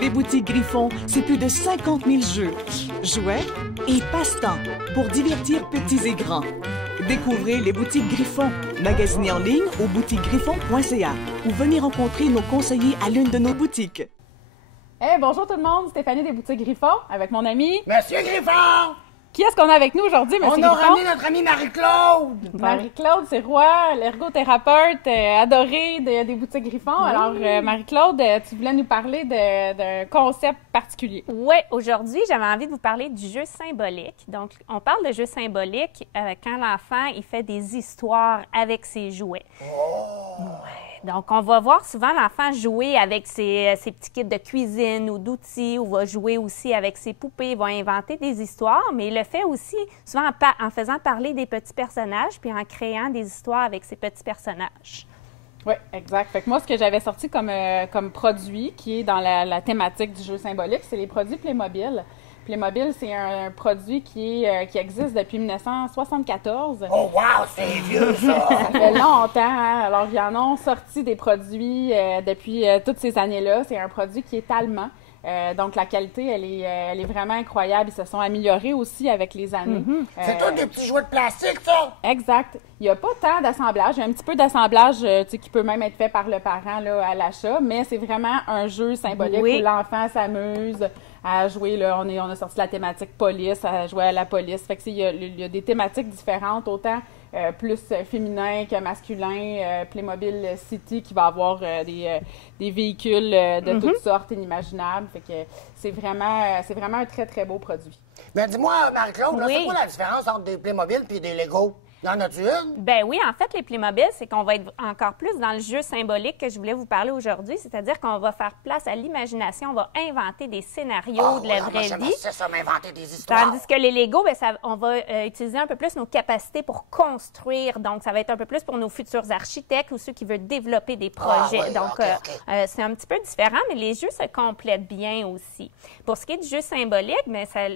Les boutiques Griffon, c'est plus de 50 000 jeux, jouets et passe-temps pour divertir petits et grands. Découvrez les boutiques Griffon, magasinez en ligne au boutiquesgriffon.ca ou venez rencontrer nos conseillers à l'une de nos boutiques. Hey, bonjour tout le monde, Stéphanie des boutiques Griffon avec mon ami Monsieur Griffon! Qui est-ce qu'on a avec nous aujourd'hui, Monsieur On a Griffon? ramené notre amie Marie-Claude! Marie-Claude, c'est Roy, l'ergothérapeute adorée des boutiques Griffon. Oui. Alors, Marie-Claude, tu voulais nous parler d'un concept particulier. Oui, aujourd'hui, j'avais envie de vous parler du jeu symbolique. Donc, on parle de jeu symbolique quand l'enfant, il fait des histoires avec ses jouets. Oh! Ouais. Donc, on va voir souvent l'enfant jouer avec ses petits kits de cuisine ou d'outils, ou va jouer aussi avec ses poupées, il va inventer des histoires, mais il le fait aussi souvent en faisant parler des petits personnages, puis en créant des histoires avec ces petits personnages. Oui, exact. Fait que moi, ce que j'avais sorti comme produit qui est dans la thématique du jeu symbolique, c'est les produits Playmobil. Playmobil, c'est un produit qui existe depuis 1974. Oh wow, c'est vieux ça! Ça fait longtemps, hein? Alors, ils en ont sorti des produits depuis toutes ces années-là. C'est un produit qui est allemand. Donc, la qualité, elle est vraiment incroyable. Ils se sont améliorés aussi avec les années. C'est tous des petits jouets de plastique, ça? Exact. Il n'y a pas tant d'assemblage. Il y a un petit peu d'assemblage qui peut même être fait par le parent là, à l'achat, mais c'est vraiment un jeu symbolique Oui. où l'enfant s'amuse à jouer. Là, on a sorti la thématique police, à jouer à la police. Fait que il y a des thématiques différentes, autant plus féminin que masculin. Playmobil City qui va avoir des véhicules de toutes sortes inimaginables. Fait que c'est vraiment un très, très beau produit. Mais dis-moi, Marie-Claude, là, Oui. c'est quoi la différence entre des Playmobil et des Lego? Y en a-tu une? Ben oui, en fait, les Playmobil, c'est qu'on va être encore plus dans le jeu symbolique que je voulais vous parler aujourd'hui, c'est-à-dire qu'on va faire place à l'imagination, on va inventer des scénarios de la moi, vraie j'aime vie. ça m'inventer des histoires. Tandis que les Lego, ben, on va utiliser un peu plus nos capacités pour construire. Donc, ça va être un peu plus pour nos futurs architectes ou ceux qui veulent développer des projets. oui, Donc, ok. c'est un petit peu différent, mais les jeux se complètent bien aussi. Pour ce qui est du jeu symbolique, ben, ça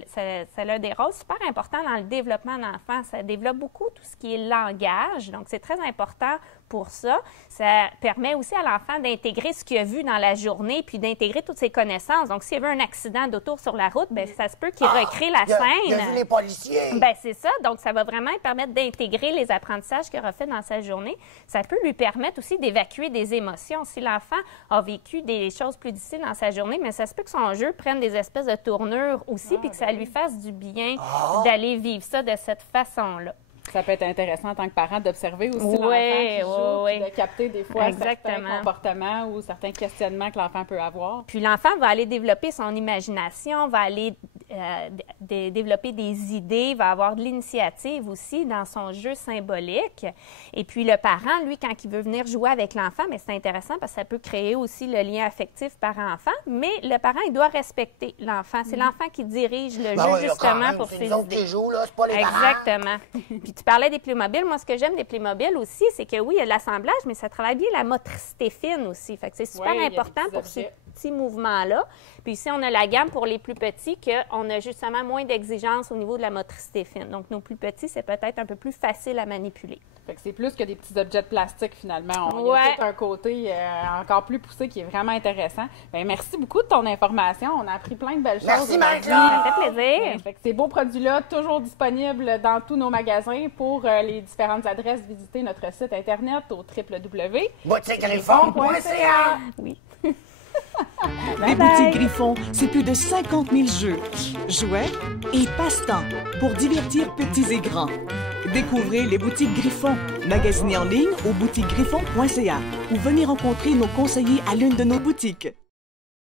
a des rôles super importants dans le développement de l'enfant. Ça développe beaucoup tout ce qui est langage. Donc, c'est très important pour ça. Ça permet aussi à l'enfant d'intégrer ce qu'il a vu dans la journée puis d'intégrer toutes ses connaissances. Donc, s'il y avait un accident d'auto sur la route, bien, ça se peut qu'il recrée la scène. Il a vu les policiers. Bien, c'est ça. Donc, ça va vraiment lui permettre d'intégrer les apprentissages qu'il aura fait dans sa journée. Ça peut lui permettre aussi d'évacuer des émotions. Si l'enfant a vécu des choses plus difficiles dans sa journée, mais ça se peut que son jeu prenne des espèces de tournures aussi puis que ça lui fasse du bien d'aller vivre ça de cette façon-là. Ça peut être intéressant en tant que parent d'observer aussi l'enfant qui joue, puis de capter des fois certains comportements ou certains questionnements que l'enfant peut avoir. Puis l'enfant va aller développer son imagination, va aller développer des idées, va avoir de l'initiative aussi dans son jeu symbolique. Et puis le parent, lui, quand il veut venir jouer avec l'enfant, mais c'est intéressant parce que ça peut créer aussi le lien affectif parent-enfant, mais le parent, il doit respecter l'enfant. C'est l'enfant qui dirige le jeu justement pour ses idées. Qui jouent, là, c'est pas les Exactement. Puis tu parlais des Playmobil. Moi, ce que j'aime des Playmobil aussi, c'est que oui, il y a l'assemblage, mais ça travaille bien la motricité fine aussi. Fait que c'est super important pour ces petits mouvements-là. Puis ici, on a la gamme pour les plus petits qu'on a justement moins d'exigences au niveau de la motricité fine. Donc, nos plus petits, c'est peut-être un peu plus facile à manipuler. Fait que c'est plus que des petits objets de plastique, finalement. Il y a tout un côté encore plus poussé qui est vraiment intéressant. Bien, merci beaucoup de ton information. On a appris plein de belles choses. Merci, Marie-Claude! Ça fait plaisir. Fait que ces beaux produits-là, toujours disponibles dans tous nos magasins. Pour les différentes adresses, visitez notre site Internet au boutiquesgriffon.ca. Oui. Les boutiques Griffon, c'est plus de 50 000 jeux, jouets et passe-temps pour divertir petits et grands. Découvrez les boutiques Griffon, magasinez en ligne au boutiquesgriffon.ca ou venez rencontrer nos conseillers à l'une de nos boutiques.